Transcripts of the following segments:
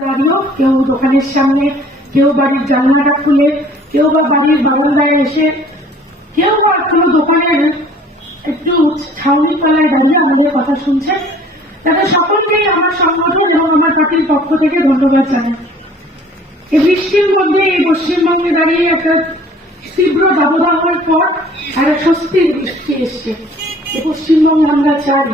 দাঁড়িয়েও কেউ দোকানের সামনে, কেউ বাড়ির জানলাটা খুলে, কেউ বা বাড়ির বারান্দায় এসে, কেউ বা কোনো দোকানের একটু ছাউনি পালায় দাঁড়িয়ে আমাদের কথা শুনছে। তাদের সকলকেই আমার সংগঠন এবং আমার পার্টির পক্ষ থেকে ধন্যবাদ জানাই। এই বৃষ্টির মধ্যে, এই পশ্চিমবঙ্গে দাঁড়িয়ে একটা তীব্র দাবদাহের পর আর স্বস্তির বৃষ্টি এসছে। পশ্চিমবঙ্গে আমরা চাই,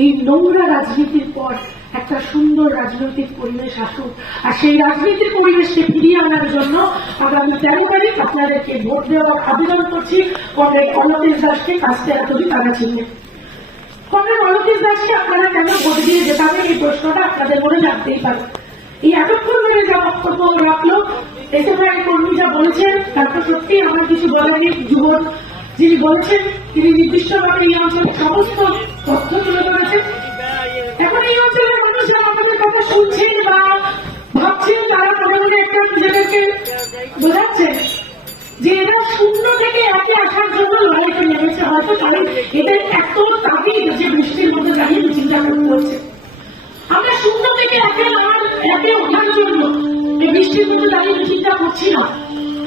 এই নোংরা রাজনীতির পর একটা সুন্দর রাজনৈতিক পরিবেশ আসুক। আর সেই রাজনীতির পরিবেশকে ফিরিয়ে আনার জন্য আগামী তেরো তারিখ আপনাদেরকে ভোট দেওয়ার আবেদন করছি। কমরেড অমতেশ দাসকে কাজতে এতদিন তারা চিনবে। কমরেড অমতেশ দাসকে আপনারা কেন ভোট দিয়ে জেতাবেন এই প্রশ্নটা আপনাদের মনে রাখতেই পারে। এই এতক্ষণ ধরে যা বক্তব্য রাখল এসএফআই কর্মী যা বলেছেন, তারপর সত্যি আমার কিছু বলার নেই, যুবক যিনি বলছেন, তিনি নির্দিষ্টভাবে এই অঞ্চলের সমস্ত তথ্য তুলে ধরেছেন। এখন এই অঞ্চলের শুনছেন বা ভাবছেন তারা মনে একটা নিজেদেরকে বোঝাচ্ছে যে এরা শূন্য থেকে একে আসার জন্য লড়াইতে নেমেছে। হয়তো কারণ এদের এত তাগিদ যে বৃষ্টির মধ্যে দাঁড়িয়ে চিন্তা করতে হচ্ছে আমরা শূন্য থেকে একে আর একে ওঠার জন্য বৃষ্টির মধ্যে দাঁড়িয়ে চিন্তা করছি না।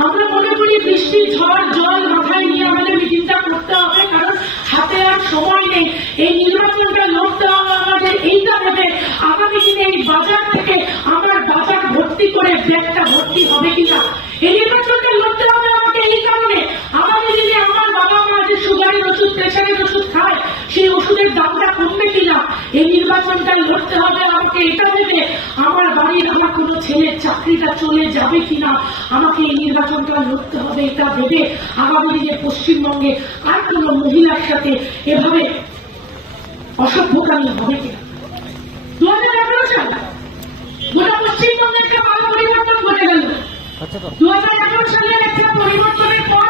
আমরা মনে করি বৃষ্টি, ঝড়, জল মাথায় নিয়ে আমাদের মিটিংটা করতে হবে, কারণ হাতে আর সময় নেই। এই নির্বাচনটা লড়তে হবে আমাদের এইটা ভেবে আগামী দিনে এই বাজার থেকে আমার বাজার ভর্তি করে ব্যাগটা ভর্তি হবে কিনা? এই নির্বাচনটা লড়তে হবে আমাকে এই কারণে। আগামী দিনে আমার বাবা মা যে সুগারের ওষুধ প্রেশারের ওষুধ খায় সেই ওষুধের দামটা কমবে কিনা এই নির্বাচনটা লড়তে হবে আমাকে এটা ভেবে আমার বাড়ির আমার কোনো ছেলের চাকরিটা চলে যাবে কিনা আমাকে এই নির্বাচনটা লড়তে হবে এটা ভেবে আগামী দিনে পশ্চিমবঙ্গে আর কোনো মহিলার সাথে এভাবে অসভ্যতামি হবে কিনা। দু হাজার এগারো সাল গোটা পশ্চিমবঙ্গে একটা পরিবর্তন ঘটে গেল। দু হাজার এগারো সালের একটা পরিবর্তনের পর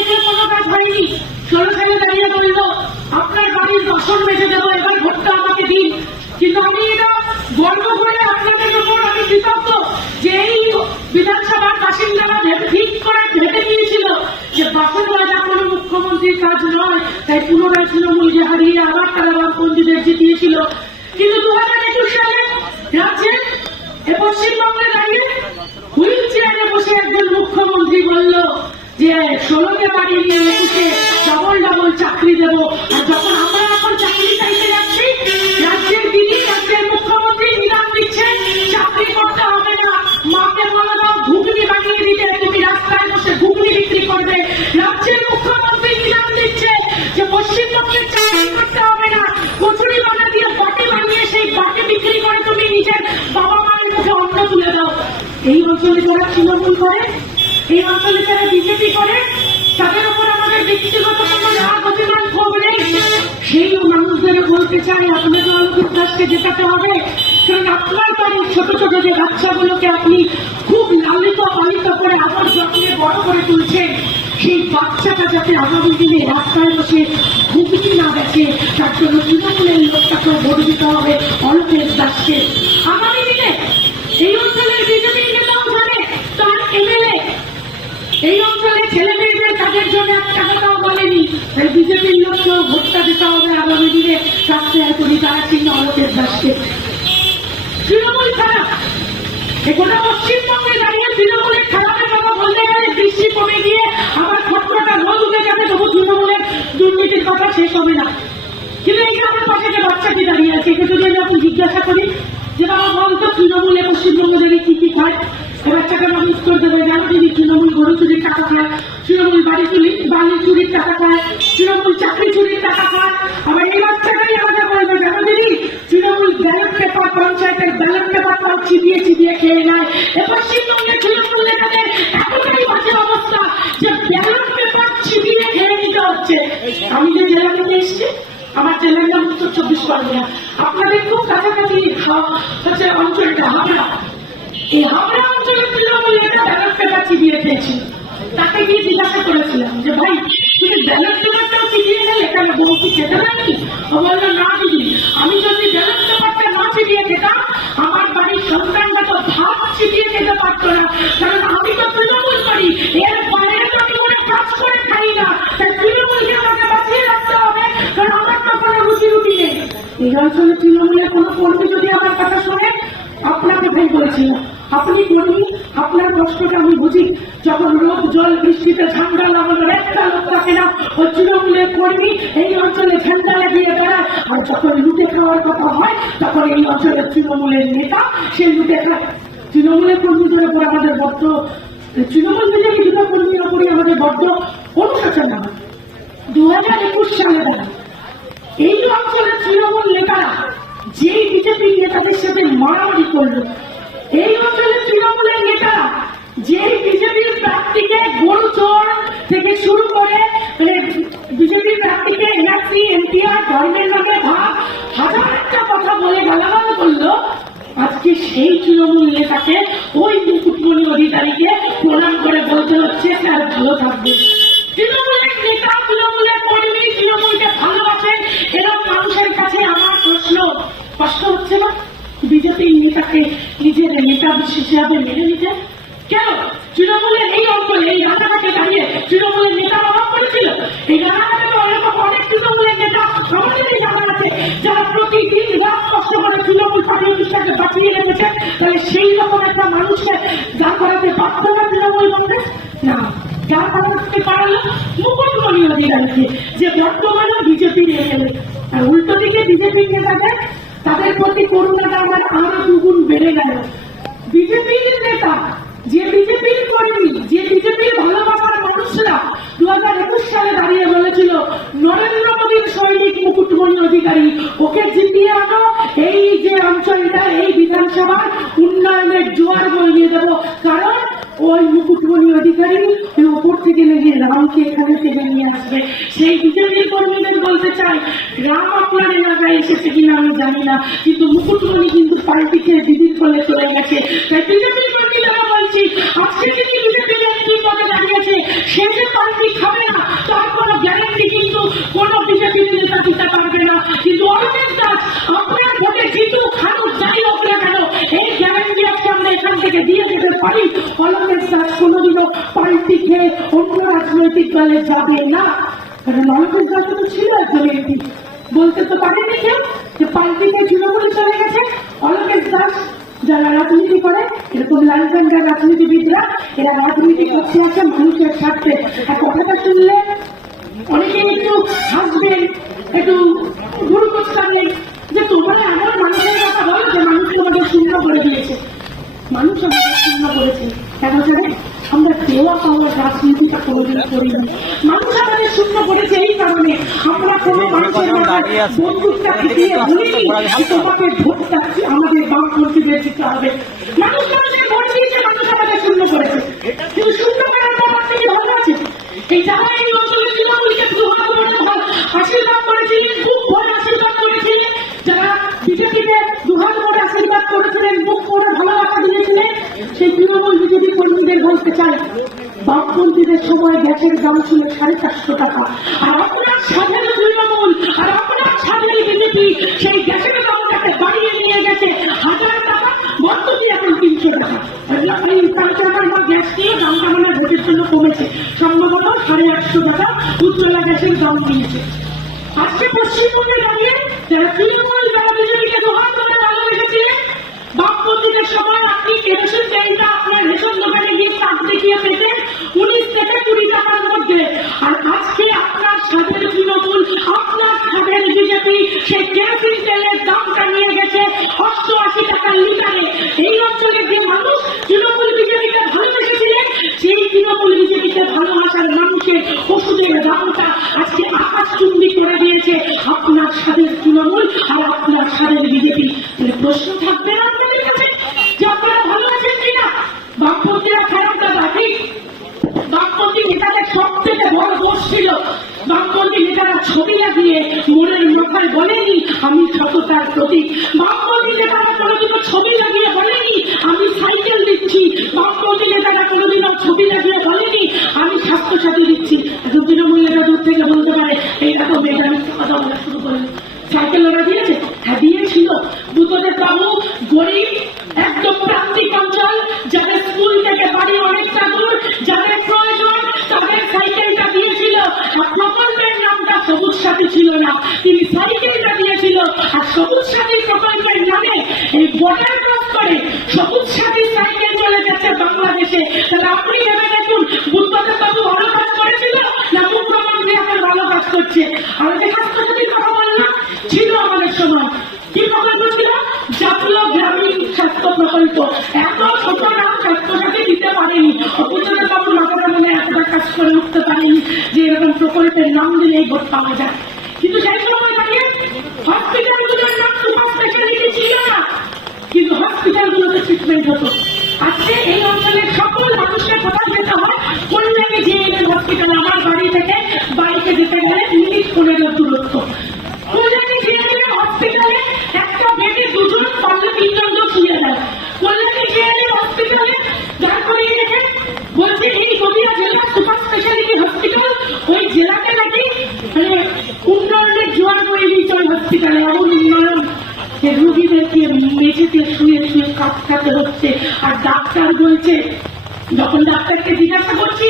দেখে কোনো কাজ হয়নি। ষোলো সালে দাঁড়িয়ে বলল, আপনার বাড়ির দর্শন বেঁচে দেবো, এবার ভোটটা আমাকে দিন। কিন্তু আমি এটা গর্ব করে আপনাদের উপর আমি কৃতজ্ঞ যে এই বিধানসভার বাসিন্দারা ঠিক করে ভেবে দিয়েছিল যে বাসন বাজা কোনো মুখ্যমন্ত্রীর কাজ নয়, তাই পুনরায় তৃণমূলকে হারিয়ে আবার তারা বামপন্থীদের জিতিয়েছিল। কিন্তু দু হাজার ডবল চাকরি দেব। আর যখন আমরা এখন চাকরি চাইতে যাচ্ছি, রাজ্যের মুখ্যমন্ত্রী নিলাম দিচ্ছে চাকরি করতে হবে না। মাকে বলে দাও, ঘুগনি বানিয়ে দিতে। রাস্তায় ঘুগনি বিক্রি করবে। রাজ্যের মুখ্যমন্ত্রী নিলাম দিচ্ছে যে পশ্চিমবঙ্গের চাকরি করতে হবে না। কচুরি বানা দিয়ে বাটি সেই বাটি বিক্রি করে তুমি নিজের বাবা মুখে অন্ন তুলে দাও। এই অঞ্চলে যারা তৃণমূল করে, এই অঞ্চলে যারা বিজেপি করে তাদের উপর আমাদের ব্যক্তিগত রাগ অভিমান ক্ষোভ নেই, সেই মানুষদের বলতে চাই, আপনাদের অলৌকিক দাসকে জেতাতে হবে। কারণ আপনার বাড়ির ছোট ছোট যে বাচ্চাগুলোকে আপনি খুব লালিত, পালিত করে আবার যত্নে বড় করে তুলছেন, সেই বাচ্চাটা যাতে আগামী দিনে রাস্তায় বসে ঘুমটি না দেখে, তার জন্য তৃণমূলের লোকটাকেও ভোট দিতে হবে অলকেশ দাসকে। আগামী দিনে এই অঞ্চলের বিজেপি নেতাও জানে তার এমএলএ, এই অঞ্চলে ছেলে কাজের জন্য এক টাকাটাও বলেনি। তাই বিজেপির লোককেও ভোটটা দিতে হবে আগামী দিনে। রাস্তায় করি তারা চিহ্ন অলকেশ দাসকে তৃণমূল খারাপ। গোটা পশ্চিমবঙ্গে দাঁড়িয়ে তৃণমূলের খারাপের কথা বলতে গেলে বৃষ্টি কমে গিয়ে আবার খটখটা রোদ উঠে যাবে, তবু তৃণমূলের দুর্নীতির কথা শেষ হবে না। কিন্তু এই আমার পাশে যে বাচ্চাটি দাঁড়িয়ে আছে, একে যদি আমি জিজ্ঞাসা করি যে, বাবা বলতো তৃণমূলে পশ্চিমবঙ্গ থেকে কি কি খায়? এ বাচ্চাকে আমি উত্তর দেবো জানো দিদি, তৃণমূল গরু চুরির টাকা খায়। তৃণমূল বাড়ি চুরি বাড়ি চুরির টাকা পায় তৃণমূল চাকরি চুরির টাকা পায় আবার এই বাচ্চাটাই আমাকে বলবে জানো দিদি, তৃণমূল ব্যালট পেপার পঞ্চায়েতের ব্যালট পেপারটাও চিবিয়ে চিবিয়ে খেয়ে নেয়। এ পশ্চিমবঙ্গে তৃণমূল নেতাদের এতটাই বাজে অবস্থা যে ব্যালট পেপার চিবিয়ে খেয়ে নিতে হচ্ছে। আমি যে জেলা থেকে এসেছি, আমার জেলার নাম উত্তর চব্বিশ পরগনা। আপনাদের খুব কাছাকাছি হচ্ছে অঞ্চলটা হাবড়া এই হাবড়া অঞ্চলের তৃণমূল নেতা ব্যালট পেপার চিবিয়ে খেয়েছিল। তাকে গিয়ে জিজ্ঞাসা করেছিলাম যে, ভাই, তুমি ব্যালট পেপারটাও চিবিয়ে গেলে? কেন বউ কি খেতে পারেনি? ও বলল, না দিদি, আমি যদি ব্যালট পেপারটা না চিবিয়ে খেতাম, আমার বাড়ির সন্তানরা তো ভাত চিবিয়ে খেতে পারতো না। কারণ আমি তো তৃণমূল করি, এর বাইরে তো আমি কোনো কাজ করে খাই না। তাই তৃণমূলকে আমাকে বাঁচিয়ে রাখতে হবে, কারণ আমার তো কোনো রুটি রুটি নেই। এই অঞ্চলে তৃণমূলের কোনো কর্মী যদি আমার কথা শোনে, আপনাকে ভাই বলেছিল আপনি কর্মী আপনার কষ্টটা আমি বুঝি? যখন রোদ, জল, বৃষ্টিতে ঝান্ডা লাগানোর একটা লোক থাকে না, ও তৃণমূলের কর্মী, এই অঞ্চলে ঝান্ডা লাগিয়ে বেড়ায়। আর যখন লুটে খাওয়ার কথা হয়, তখন এই অঞ্চলের তৃণমূলের নেতা, সে লুটে খায়। তৃণমূলের কর্মীদের উপর আমাদের বড্ড তৃণমূল বিজেপি দুটো কর্মীর উপরে আমাদের বড্ড অনুশোচনা দু হাজার একুশ সালে এই অঞ্চলের তৃণমূল নেতারা যেই বিজেপি নেতাদের সাথে মারামারি করল এই অঞ্চলের তৃণমূলের নেতারা যেই বিজেপির প্রার্থীকে গরু চোর থেকে শুরু করে বিজেপির প্রার্থীকে এনআরসি, এনপিআর, ধর্মের নামে ভাগ হাজার একটা কথা বলে গালাগাল করল, আজকে সেই তৃণমূল নেতাকে ওই মুকুটমণি অধিকারীকে প্রণাম করে বলতে হচ্ছে স্যার ভালো থাকবে। তৃণমূলের নেতা, তৃণমূলের কর্মী, তৃণমূলকে ভালোবাসেন এরকম মানুষের কাছে আমার প্রশ্ন কষ্ট হচ্ছে না? বিজেপির নেতাকে নিজের নেতা হিসাবে মেনে নিতে? কেন? তৃণমূলের এই অঞ্চলে, এই রানাঘাটে দাঁড়িয়ে তৃণমূলের নেতা অভাব করেছিল এই তো এরকম অনেক তৃণমূলের নেতা আমাদের এই আছে যারা প্রতিদিন রাত কষ্ট করে তৃণমূল পার্টি অফিসটাকে বাঁচিয়ে রেখেছে, তাহলে সেই রকম একটা মানুষকে যা করাতে পারত না তৃণমূল কংগ্রেস? না। যা করাতে পারল মুকুটমণি অধিকারীকে, যে বর্তমানে বিজেপির এমএলএ উল্টো দিকে বিজেপির নেতাদের তাদের প্রতি আরও দুগুণ বেড়ে আমি জানি না, কিন্তু মুকুটমণি কিন্তু পার্টিকে দিদির ফলে চলে গেছে। তাই বিজেপির কর্মীরা বলছি, আজকে বিজেপি পদে দাঁড়িয়েছে, সে যে পার্টি খাবে না, তার কোনো গ্যারান্টি কিন্তু কোনো বিজেপির নেতা দিতে পারবে না। কিন্তু অরবিন্দ দাস, আপনার ভোটে জিতু খানো যাই হোক না কেন, এই গ্যারান্টি আজকে আমরা এখান থেকে দিয়ে যেতে পারি। অরবিন্দ দাস কোনোদিনও পার্টি খেয়ে অন্য রাজনৈতিক দলে যাবে না। কারণ অরবিন্দ দাস তো ছিল একজন এমপি। বলতে তো পারেনি কেউ। যে পার্টিতে তৃণমূলে চলে গেছে অলোকেশ দাস যারা রাজনীতি করে, এরকম লালচন্দ্রা রাজনীতিবিদরা, এরা রাজনীতি করতে আসে মানুষের স্বার্থে। আর কথাটা শুনলে অনেকে একটু হাসবেন একটু গুরু করতেন যে তোমরা এমন মানুষের কথা বলো যে মানুষ তোমাদের শূন্য করে দিয়েছে। মানুষ আমাদের শূন্য করেছে। কেন জানে? আমরা দেওয়া পাওয়ার রাজনীতিটা কোনোদিন করিনি। মানুষ আমাদের শূন্য করেছে এই কারণে আমরা কোনো মানুষের মাথায় আস্তে বলিনি তোমাকে ভোটটা আমাদের বামপন্থীদের দিতে হবে। মানুষ মানুষের ভোট দিয়েছে মানুষ আমাদের শূন্য করেছে কিন্তু শূন্য করার পর আপনি কি ভালো আছে এই যারা এই অঞ্চলে তৃণমূলকে দুহাত আশীর্বাদ করেছিলেন খুব ভরে আশীর্বাদ করেছিলেন যারা বিজেপিকে দুহাত ভরে আশীর্বাদ করেছিলেন মুখ করে ভালোবাসা দিয়েছিলেন সেই তৃণমূল বিজেপি কর্মীদের বলতে চাই, বামপন্থীদের সময় গ্যাসের দাম ছিল সাড়ে চারশো টাকা। আর আপনার সাধের তৃণমূল, আর আপনার সাধের বিজেপি, সেই গ্যাসের দামটাকে বাড়িয়ে নিয়ে গেছে, হাজার টাকা বর্তমানে এখন তিনশো টাকা? বা গ্যাস নিয়ে ভোটের জন্য কমেছে। সম্ভবত সাড়ে আটশো টাকা উজ্জ্বলা গ্যাসের দাম দিয়েছে আজকে পশ্চিমবঙ্গে দাঁড়িয়ে যারা তৃণমূল, যারা বিজেপিকে দোকান করে বামপন্থীদের সময় আপনি কেরোসিন তেলটা আপনার রেশন দোকানে গিয়ে কাজ দেখিয়ে পেতেন। উনিশ থেকে কুড়ি টাকার মধ্যে। আর আজকে আপনার স্বাদের তৃণমূল আপনার স্বাদের বিজেপি সেই কেরোসিন তেলের দামটা নিয়ে গেছে অষ্টআশি টাকা লিটারে। এই অঞ্চলে যে মানুষ তৃণমূল বিজেপিকে ভালোবেসেছিলেন, সেই তৃণমূল বিজেপিকে ভালোবাসার মানুষের ওষুধের দামটা আজকে আকাশ চুম্বি করে দিয়েছে। আপনার স্বাদের তৃণমূল আর আপনার স্বাদের বিজেপি। প্রশ্ন থাকবে না বামপন্থী নেতারা ছবি লাগিয়ে মনের লোকাল বলেনি আমি সততার প্রতীক। এত ছোট নাম স্বাস্থ্যসাথী দিতে পারেনি অপচয় বাবু মাথাটা মনে এতটা কাজ করে উঠতে পারেনি যে এরকম প্রকল্পের নাম দিলে এই ভোট পাওয়া যায় কিন্তু সেই সময় দাঁড়িয়ে হসপিটালগুলোর নাম সুপার স্পেশালিটি ছিল না কিন্তু হসপিটালগুলোতে ট্রিটমেন্ট হতো আজকে এই অঞ্চলের সকল মানুষকে কোথাও যেতে হয় কল্যাণী জিএনএম হসপিটাল আমার বাড়ি থেকে বাইকে যেতে গেলে মিনিট পনেরো দূরত্ব বলছে যখন ডাক্তারকে জিজ্ঞাসা করছি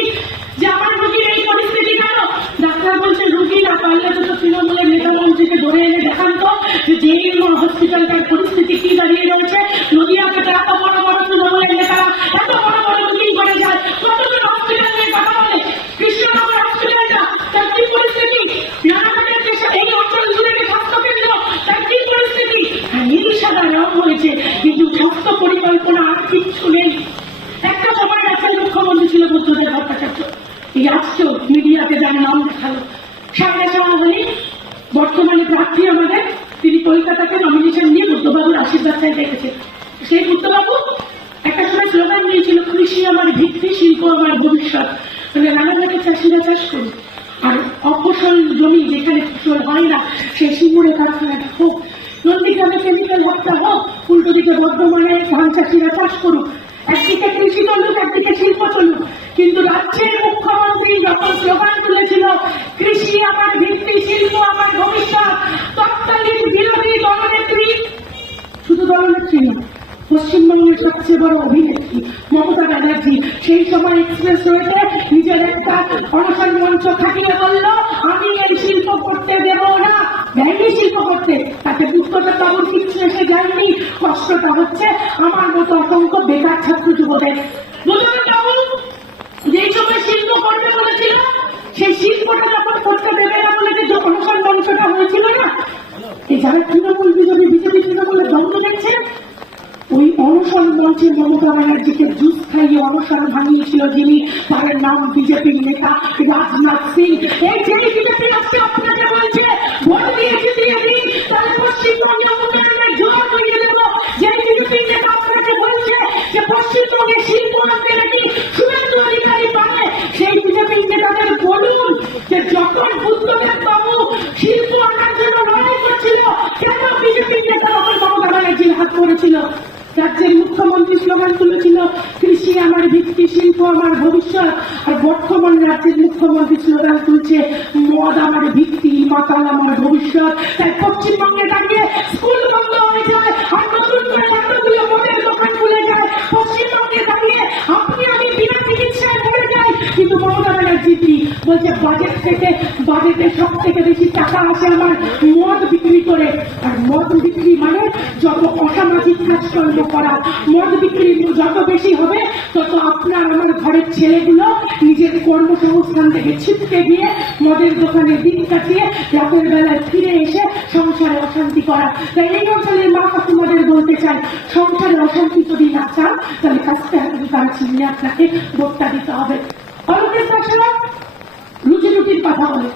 যে আমার রুগীর এই পরিস্থিতি কেন? ডাক্তার বলছে, রুগী না পারলে তো তৃণমূলের নেতা মন্ত্রীকে ধরে এনে দেখান তো যে হসপিটালটার পরিস্থিতি কি দাঁড়িয়ে রয়েছে। নদিয়াতে সেই শিমুরে কারখানাটা হোক, নন্দীগ্রামে কেমিক্যাল হত্যা হোক, উল্টো দিকে বর্ধমানে ধান চাষিরা চাষ করুক। একদিকে কৃষি চলুক, একদিকে শিল্প চলুক। কিন্তু রাজ্যের মুখ্যমন্ত্রী যখন স্লোগান তুলেছিল, কৃষি আমার ভিত্তি, শিল্প আমার ভবিষ্যৎ তৎকালীন বিরোধী দলনেত্রী শুধু দলনেত্রী না পশ্চিমবঙ্গের সবচেয়ে বড় অভিনেত্রী মমতা ব্যানার্জি, সেই সময় এক্সপ্রেস রয়েছে নিজের একটা অনশন মঞ্চ খাটিয়ে বলল, আমি এই শিল্প করতে দেব না। ব্যাঙ্গি শিল্প করতে, তাতে দুঃখটা তেমন কিছু এসে যায়নি। কষ্টটা হচ্ছে আমার মতো অসংখ্য বেকার ছাত্র যুবদের। যেই সময় শিল্প করবে বলেছিল, সেই শিল্পটা যখন করতে দেবে না বলে যে অনশন মঞ্চটা হয়েছিল না এই যারা তৃণমূল বিজেপি বিজেপি তৃণমূলের দ্বন্দ্ব দেখছে মঞ্চে মমতা ব্যানার্জিকে জুস খাইয়ে অনশন ভাঙিয়েছিল যিনি, তার নাম বিজেপির নেতা রাজনাথ সিং। এই যে বিজেপি আজকে আপনাকে বলছে, ভোট দিয়ে দিন তাহলে পশ্চিমবঙ্গে উন্নয়নের জোর করিয়ে দেব। যে বিজেপির নেতা আপনাকে বলছে যে পশ্চিমবঙ্গে শিল্প আনতে নাকি শুভেন্দু অধিকারী পাবে, সেই বিজেপির নেতাদের বলুন যে যখন বুদ্ধদেব বাবু শিল্প আনার জন্য লড়াই করছিল, কেন বিজেপির নেতা তখন মমতা ব্যানার্জির হাত করেছিল রাজ্যের মুখ্যমন্ত্রী স্লোগান তুলেছিল, কৃষি আমার ভিত্তি, শিল্প আমার ভবিষ্যৎ। আর বর্তমান রাজ্যের মুখ্যমন্ত্রী স্লোগান তুলছে, মদ আমার ভিত্তি, মাতাল আমার ভবিষ্যৎ। তাই পশ্চিমবঙ্গে দাঁড়িয়ে স্কুল বন্ধ হয়ে যায় কি বলছে বাজেট থেকে বাজেটে সব থেকে বেশি টাকা আসে আমার মদ বিক্রি করে। আর মদ বিক্রি মানে যত অসামাজিক কাজকর্ম করা। মদ বিক্রি যত বেশি হবে, তত আপনার আমার ঘরের ছেলেগুলো নিজের কর্মসংস্থান থেকে ছিটকে গিয়ে মদের দোকানে দিন কাটিয়ে রাতের বেলায় ফিরে এসে সংসারে অশান্তি করা। তাই এই অঞ্চলের মা কাকুমাদের বলতে চাই, সংসারে অশান্তি যদি না চান, তাহলে কাজটা তারা চিনে আপনাকে ভোটটা দিতে হবে। অলোকেশ দাসেরা রুটি রুটির কথা বলে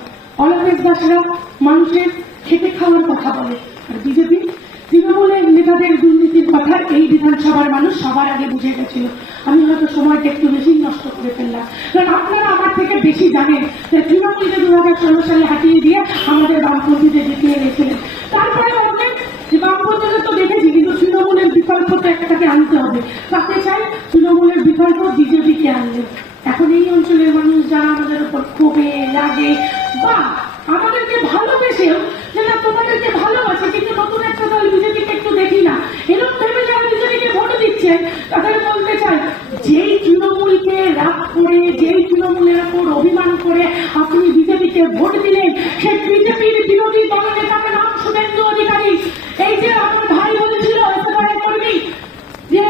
অলোকেশ দাসেরা মানুষের খেটে খাওয়ার কথা বলে। আর বিজেপি, তৃণমূলের নেতাদের দুর্নীতির কথা এই বিধানসভার মানুষ সবার আগে বুঝে গেছিল। আমি হয়তো সময়টা একটু বেশি নষ্ট করে ফেললাম। কারণ আপনারা আমার থেকে বেশি জানেন যে তৃণমূলকে দু হাজার ষোলো সালে হাঁটিয়ে দিয়ে আমাদের বামপন্থীদের জিতিয়ে গেছিলেন তারপরে বলবেন যে বামপন্থীদের তো দেখেছি, কিন্তু তৃণমূলের বিকল্প তো একটাকে আনতে হবে। তাতে চাই তৃণমূলের বিকল্প বিজেপিকে আনলে এখন এই অঞ্চলের মানুষ যারা আমাদের উপর ক্ষোভে লাগে বা আমাদেরকে ভালোবেসেও যে না তোমাদেরকে ভালোবাসে, কিন্তু নতুন একটা দল বিজেপিকে একটু দেখি না এরকম ভেবে যারা বিজেপিকে ভোট দিচ্ছে, তাদের বলতে চাই, যেই তৃণমূলকে রাগ করে, যেই তৃণমূলের উপর অভিমান করে আপনি বিজেপিকে ভোট দিলেন, সে বিজেপির বিরোধী দলনেতাকে নাম শুভেন্দু অধিকারী। এই যে আমার ভাই বলেছিল যে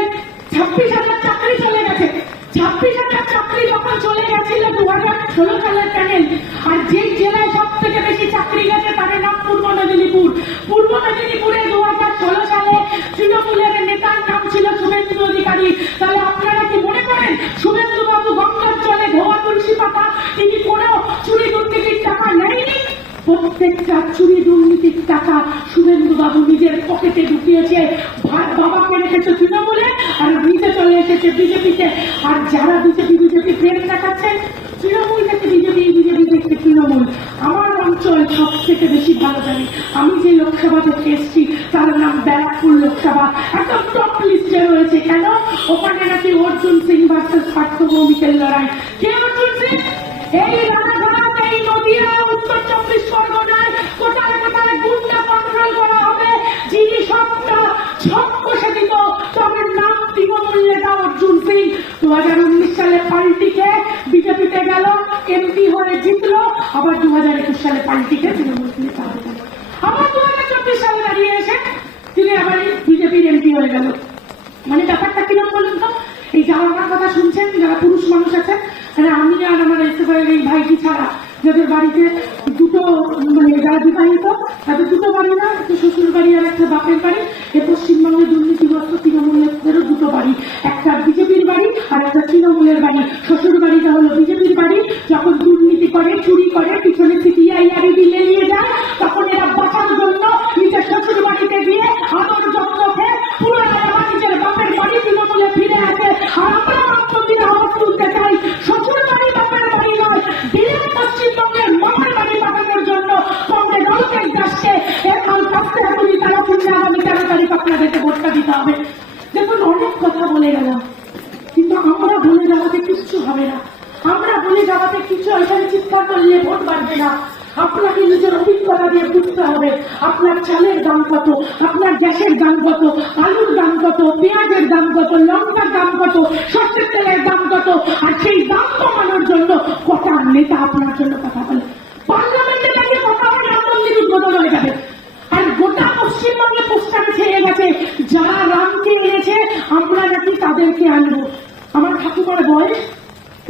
ছাব্বিশ হাজার চাকরি চলে গেছে ছাব্বিশ হাজার চাকরি যখন চলে গেছিল দু হাজার ষোলো সালের প্যানেল আর যে জেলায় সব থেকে বেশি চাকরি গেছে তার নাম পূর্ব মেদিনীপুর। পূর্ব মেদিনীপুরে দু হাজার ষোলো নেতার নাম ছিল শুভেন্দু অধিকারী। তাহলে আপনারা কি মনে করেন শুভেন্দু বাবু গঙ্গার জলে ধোয়া তুলসী তিনি কোনো চুরি দুর্নীতির টাকা নেয়নি? প্রত্যেকটা চুরি দুর্নীতির টাকা শুভেন্দু বাবু নিজের পকেটে ঢুকিয়েছে ভাত বাবাকে রেখেছে তৃণমূলে আর নিজে এসেছে বিজেপিতে, আর যারা বিজেপি বিজেপি প্রেম দেখাচ্ছে, তৃণমূল থেকে বিজেপি বিজেপি দেখতে তৃণমূল। আমার অঞ্চল সব থেকে বেশি ভালো জানি। আমি যে লোকসভা থেকে এসছি, তার নাম ব্যারাকপুর লোকসভা। একদম টপ লিস্টে রয়েছে। কেন? ওখানে নাকি অর্জুন সিং ভার্সেস পার্থ ভৌমিকের লড়াই। কে সালে পাল্টিকে বিজেপিতে গেল এমপি হয়ে জিতলো। আবার দু হাজার একুশ সালে পাল্টিকে তৃণমূল নেতা হয়ে গেল আবার দু হাজার চব্বিশ সালে দাঁড়িয়ে এসে তিনি আবার বিজেপির এমপি হয়ে গেল। মানে ব্যাপারটা কীরকম বলুন তো? এই যারা আমার কথা শুনছেন? যারা পুরুষ মানুষ আছে মানে আমি আর আমার এসেফাইয়ের এই ভাইটি ছাড়া, যাদের বাড়িতে দুটো মানে যারা বিবাহিত, তাদের দুটো বাড়ি না, একটা শ্বশুর বাড়ি আর একটা বাপের বাড়ি। শ্বশুর বাড়িটা হলো বিজেপির বাড়ি, যখন দুর্নীতি করে, চুরি করে, পিছনে সিপিআই আর দিলে নিয়ে যায়, তখন এরা বাঁচার জন্য নিজের শ্বশুর বাড়িতে গিয়ে আদর যত্ন আমার নিজের বাপের বাড়ি তৃণমূলে ফিরে আসে। আমরা চাই। জন্য কাছতে হাতুড়ি তারা আপনাদেরকে ভোটটা দিতে হবে? দেখুন, অনেক কথা বলে গেলাম কিন্তু আমরা বলে যাওয়াতে কিচ্ছু হবে না আমরা বলে যাওয়াতে কিছু এখানে চিৎকার করলে ভোট বাড়বে না আপনাকে নিজের অভিজ্ঞতা দিয়ে বুঝতে হবে আপনার চালের দাম কত আপনার গ্যাসের দাম কত আলুর দাম কত, পেঁয়াজের দাম কত, লঙ্কার দাম কত, সর্ষের তেলের দাম কত, আর সেই দাম কমানোর জন্য কটা নেতা আপনার জন্য কথা বলে। পার্লামেন্টে তাকে কথা বলে মন্দির উদ্বোধন হয়ে যাবে। আর গোটা পশ্চিমবঙ্গে পোস্টার ছেড়ে গেছে, যারা রামকে এনেছে, আমরা নাকি তাদেরকে আনব। আমার ঠাকুমার বয়স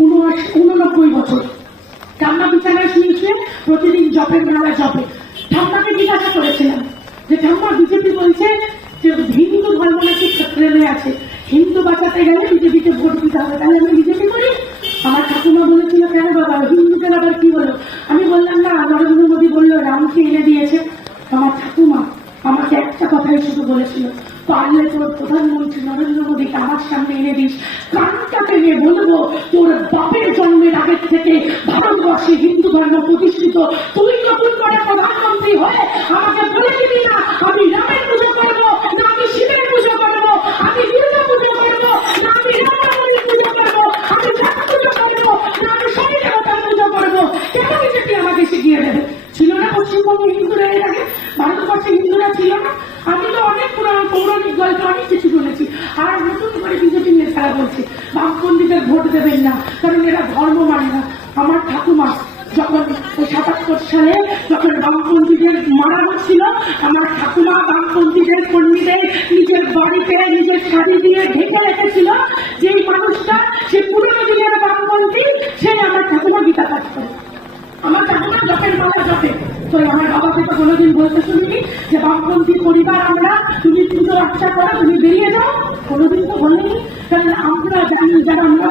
উনআশি উননব্বই বছর ঠাম্মা বিছানায় শুয়ে শুয়ে প্রতিদিন জপের মেলা জপে ঠাম্মাকে জিজ্ঞাসা করেছিলাম যে ঠাম্মা বিজেপি বলছে যে হিন্দু ধর্ম নাকি ট্রেনে আছে, হিন্দু বাঁচাতে গেলে বিজেপিকে ভোট দিতে হবে। তাহলে আমি বিজেপি করি? আমার ঠাকুমা বলেছিল, কেন বাবা, হিন্দুদের আবার কি হলো? আমি বললাম, না, নরেন্দ্র মোদী বলল, রামকে এনে দিয়েছে আমার ঠাকুমা। আমাকে একটা কথাই শুধু বলেছিল, পারলে তোর প্রধানমন্ত্রী নরেন্দ্র মোদীকে আমার সামনে এনে দিস। কানটা টেনে বলব, তোর বাপের জন্মের আগের থেকে ভারতবর্ষে হিন্দু ধর্ম প্রতিষ্ঠিত। তুই নতুন করে প্রধানমন্ত্রী হয়ে আমাকে বলে দিবি না, আমি রামের পুজো করব, না আমি শিবের পশ্চিমবঙ্গে হিন্দুরা এর আগে ভারতবর্ষে হিন্দুরা ছিল না আমি তো অনেক পৌরাণিক গল্প অনেক কিছু শুনেছি আর নতুন করে বিজেপি নেতারা বলছে। বামপন্থীদের ভোট দেবেন না, কারণ এরা ধর্ম মানে না। আর্চা করো, তুমি বেরিয়ে যাও। কোনোদিন তো কারণ আমরা জানি যারা আমরা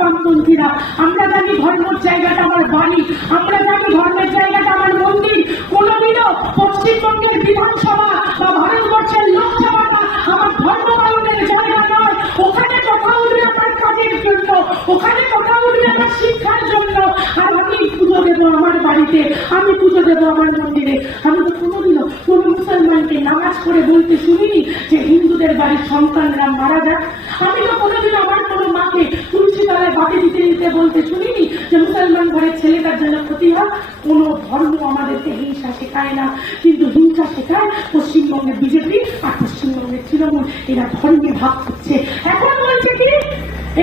আমরা জানি ধর্মের জায়গাটা আমার বাড়ি, আমরা জানি ধর্মের জায়গাটা আমার মন্দির। কোনোদিনও পশ্চিমবঙ্গের বিধানসভা বা ভারতবর্ষের লোকসভা বা আমার ধর্ম পালনের জায়গা নয়। ওখানে কথা উঠবে আমার কাজের জন্য, ওখানে কথা উঠবে আমার শিক্ষার জন্য। আর আমি পুজো দেবো আমার বাড়িতে, আমি পুজো দেবো আমার মন্দিরে। আমি তো কোনোদিনও কোনো মুসলমানকে নামাজ করে বলতে শুনিনি যে হিন্দুদের বাড়ির সন্তানরা মারা যাক? আমি তো কোনোদিন আমার কোনো মাকে তুলসী তলায় বাটি দিতে দিতে বলতে শুনিনি যে মুসলমান ঘরের ছেলেটার জন্য ক্ষতি হয়? কোনো ধর্ম আমাদেরকে হিংসা শেখায় না। কিন্তু হিংসা শেখায় পশ্চিমবঙ্গের বিজেপি আর পশ্চিমবঙ্গের তৃণমূল। এরা ধর্মে ভাগ করছে এখন বলছে কি?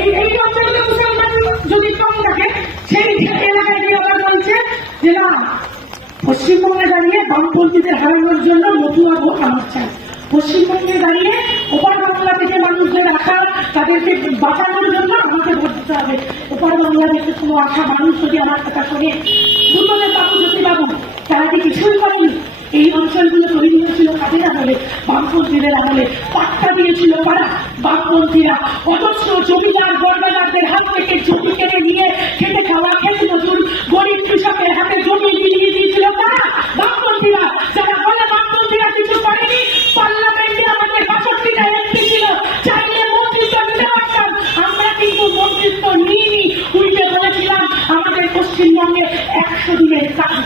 এই এই অঞ্চলে মুসলমান যদি কম থাকে, সেই এলাকায় গিয়ে আবার বলছে যে না পশ্চিমবঙ্গে দাঁড়িয়ে বামপন্থীদের হারানোর জন্য নতুন ভোট চাই। পশ্চিমবঙ্গে দাঁড়িয়ে ওপার বাংলা থেকে মানুষদের আশা, তাদেরকে বাঁচানোর জন্য আমাকে ভোট দিতে হবে। ওপার বাংলা থেকে কোনো আশা মানুষ যদি আমার কথা শোনে দুজনের বাবু জ্যোতিবাবু, তারা কি কিছুই করেনি? এই অঞ্চলগুলো তৈরি হয়েছিল কাদের আমলে? বামপন্থীদের আমলে। পাট্টা দিয়েছিল কারা? বামপন্থীরা। অজস্র জমিদার গর্বেদারদের হাত থেকে জমি কেটে নিয়ে খেতে খাওয়া খেতে নতুন গরিব কৃষকের হাতে জমি দিয়েছিল তারা বামপন্থীরা। যারা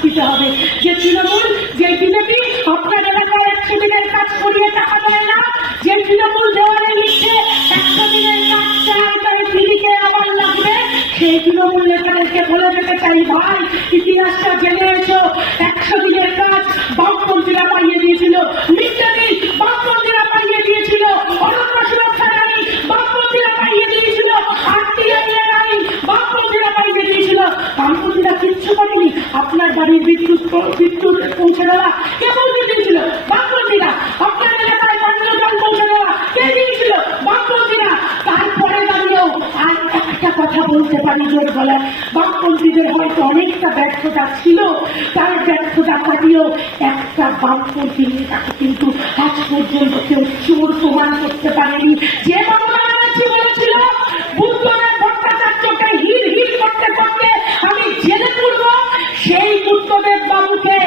দিতে হবে। যে তৃণমূল, যে বিজেপি, আপনার এলাকায় একশো দিনের কাজ করিয়ে টাকা দেয় না। যে তৃণমূল দেওয়ালে লিখছে একশো দিনের কাজ দিদিকে আবার লাগবে। সেই তৃণমূল নেতাদেরকে বলে চাই, ভাই, ইতিহাসটা জেনে এসো একশো দিনের কাজ বামপন্থীরা পাইয়ে দিয়েছিল। মিথ্যাদি বামপন্থীরা বাড়ির বিদ্যুৎ বিদ্যুৎ পৌঁছে দেওয়া, কে পৌঁছে দিয়েছিল বামপন্থীরা। আপনার এলাকায় পানীয় জল পৌঁছে দেওয়া, কে দিয়েছিল? বামপন্থীরা। তারপরে দাঁড়িয়েও আর একটা কথা বলতে পারি জোর গলায়। বামপন্থীদের হয়তো অনেকটা ব্যর্থতা ছিল। তার ব্যর্থতা কাটিয়েও একটা বামপন্থী নেতাকে কিন্তু আজ পর্যন্ত কেউ চোর প্রমাণ করতে পারেনি। যে ব্যানার্জি বলেছিল বুদ্ধদেব ভট্টাচার্যকে হিল হিল করতে করতে আমি জেলে তুলব, সেই বুদ্ধদেব বাবুকে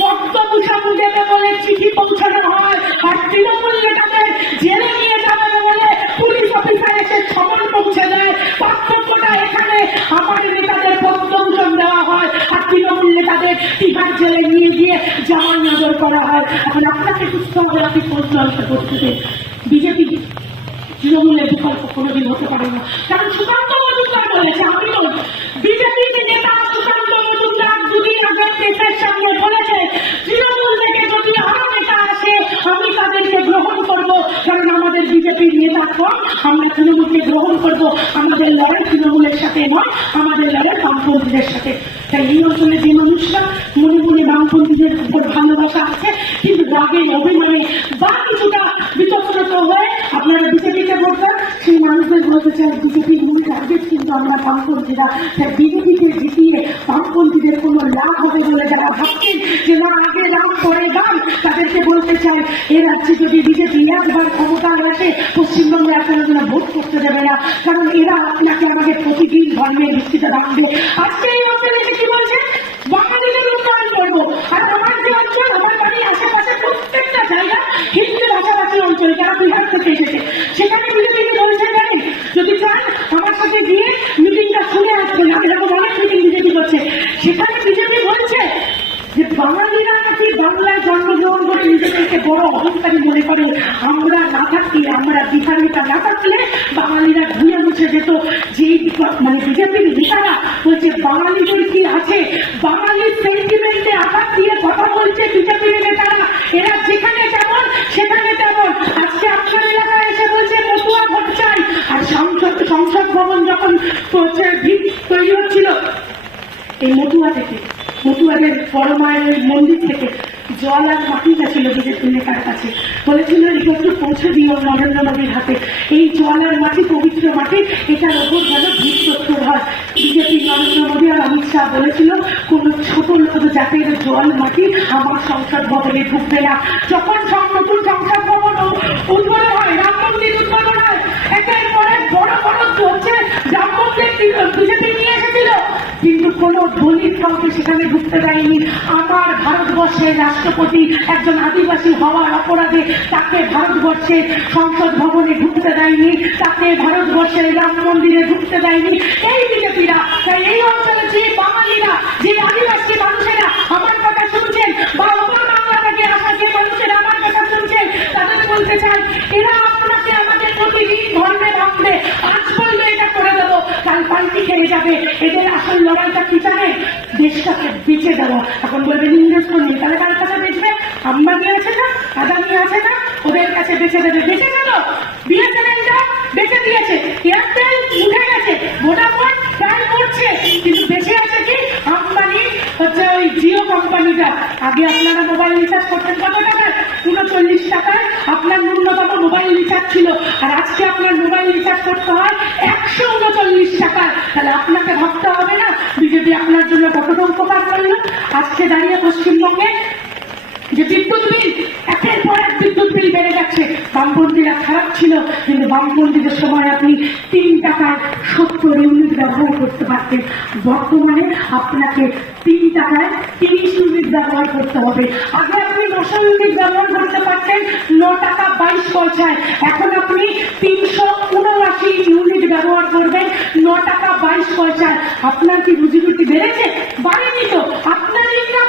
পদ্মভূষণ দেবে বলে চিঠি পৌঁছানো হয়। আর তৃণমূল নেতাদের জেলে নিয়ে যাবে বলে পুলিশ অফিসার এসে খবর পৌঁছে দেয় পার্থক্যটা এখানে আমার নেতাদের পদ্মভূষণ দেওয়া হয়। আর তৃণমূল নেতাদের তিহার জেলে নিয়ে গিয়ে জামান নজর করা হয়। এখন আপনাকে সুস্থ হবে আপনি প্রশ্ন করতে বিজেপি তৃণমূলের বিকল্প কোনোদিন হতে পারে না। কারণ সুকান্ত আমরা তৃণমূলকে গ্রহণ করব, আমাদের লড়াই তৃণমূলের সাথে নয়, আমাদের লড়াই বামপন্থীদের সাথে। তাই এই অঞ্চলে যে মানুষরা মনে মনে বামপন্থীদের উপর ভালোবাসা আছে, কিন্তু রাগে, অভিমানে বা কিছুটা বিচক্ষণত হয়ে আপনারা বিজেপিকে ভোট সেই মানুষদের বলতে চাই বিজেপি মূল টার্গেট কিন্তু আমরা বামপন্থীরা। তাই বিজেপিকে জিতিয়ে বামপন্থীদের কোনো লাভ হবে বলে যারা ভাবছেন যে না আগে রাম পরে গান তাদেরকে রাজ্যে যদি বিজেপি একবার পশ্চিমবঙ্গে আপনারা ভোট করতে দেবে না। কারণ এরা আপনাকে আমাকে প্রতিদিন ধর্মের ভিত্তিতে রাখবে আজকে এই অঞ্চলে কি বলছে বাঙালিদের করব। আর আমার যে অঞ্চল, আমার বাড়ির আশেপাশে প্রত্যেকটা জায়গা হিন্দি ভাষাভাষী অঞ্চল, যারা বিহার থেকে এসেছে, সেখানে বিজেপি কি বলছে জানেন যদি চান আমার সাথে গিয়ে মিটিংটা শুনে আসবেন আমি এরকম অনেক মিটিং বিজেপি করছে সেখানে বিজেপি বলছে যে বাঙালিরা নাকি বাংলায় জন্মগ্রহণ করে নিজেদেরকে বড় অহংকারী মনে করে, আমরা না থাকলে, আমরা বিহারিটা না থাকলে বাঙালিরা ঘুরে মুছে যেত। যেই মানে বিজেপির নেতারা বলছে বাঙালিদের কি আছে বাঙালির সেন্টিমেন্টে আঘাত দিয়ে কথা বলছে বিজেপির নেতারা। এরা যেখানে তেমন সেখানে তেমন। আজকে আপনার এলাকায় এসে বলছে, মতুয়া ভোট চাই। আর সংসদ সংসদ ভবন যখন ভিত তৈরি হচ্ছিল, এই মতুয়া থেকে, মতুয়াদের পরমায়ের মন্দির থেকে জল আর মাটি গেছিল বিজেপি নেতার কাছে বলেছিল একটু পৌঁছে দিও নরেন্দ্র মোদীর হাতে। এই জল আর মাটি পবিত্র মাটি, এটার ওপর যেন ভিত হয় বিজেপি নরেন্দ্র মোদী আর অমিত শাহ বলেছিল, কোন ছোট লোক জাতির জল মাটি আমার সংসদ ভবনে ঢুকবে না। যখন নতুন সংসদ কোনো দলিত সেখানে ঢুকতে দেয়নি। আমার ভারতবর্ষের রাষ্ট্রপতি একজন আদিবাসী হওয়ার অপরাধে তাকে ভারতবর্ষের সংসদ ভবনে ঢুকতে দেয়নি, তাকে ভারতবর্ষের রাম মন্দিরে ঢুকতে দেয়নি। এই বিজেপিরা এই অঞ্চলে যে বাঙালিরা যাবে এদের আসল লড়াইটা কি জানে? দেশটাকে বেঁচে দেওয়া। এখন বলবেন ইংরেজ নেই। তাহলে কার কাছে বেচবে? আম্বানি আছে না? আদানি আছে না? ওদের কাছে বেঁচে দেবে। বেঁচে গেল? বিএসএনএলটা বেঁচে দিয়েছে। এয়ারটেল উঠে গেছে। ভোডাফোন প্রায় করছে। কিন্তু বেঁচে আছে কি? আম্বানি হচ্ছে ওই জিও কোম্পানিটা আগে আপনারা মোবাইল রিচার্জ করতেন কত টাকায় উনচল্লিশ টাকায় আপনার ন্যূনতম মোবাইল রিচার্জ ছিল। আর আজকে আপনার মোবাইল রিচার্জ করতে হয় একশো উনচল্লিশ টাকায় তাহলে আপনাকে ভাবতে হবে না, বিজেপি আপনার জন্য কতটা উপকার করল। আজকে দাঁড়িয়ে পশ্চিমবঙ্গে যে বিদ্যুৎ বিল এক বেড়ে যাচ্ছে। বামপন্থীরা খারাপ ছিল, কিন্তু বামপন্থীদের সময় আপনি তিন টাকার সত্তর ইউনিট ব্যবহার করতে পারতেন। বর্তমানে আপনাকে তিন টাকায় তিরিশ ইউনিট ব্যবহার করতে হবে। আগে আপনি নশো ইউনিট ব্যবহার করতে পারতেন, ন টাকা বাইশ পয়সায়। এখন আপনি তিনশো উনআশি ইউনিট ব্যবহার করবেন, ন টাকা বাইশ পয়সায়। আপনার কি রুজি রুটি বেড়েছে? বাড়েনি তো। আপনার ইনকাম